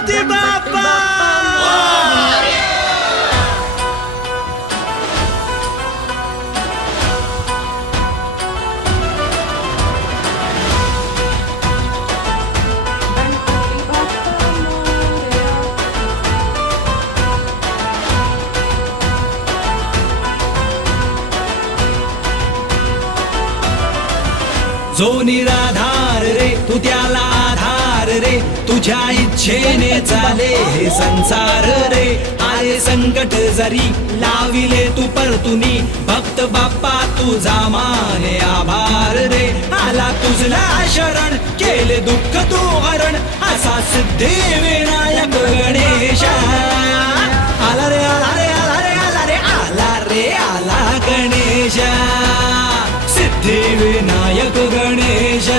गणपती बाप्पा जो निराधार रे तू त्याला आधार रे तुझ्या इच्छेने चाले हे संसार रे आले संकट जरी लाविले तू परतुनी भक्त बाप्पा तुझा माने आभार रे आला तुझला शरण केले दुःख तू हरण असा सिद्धिविनायक गणेशा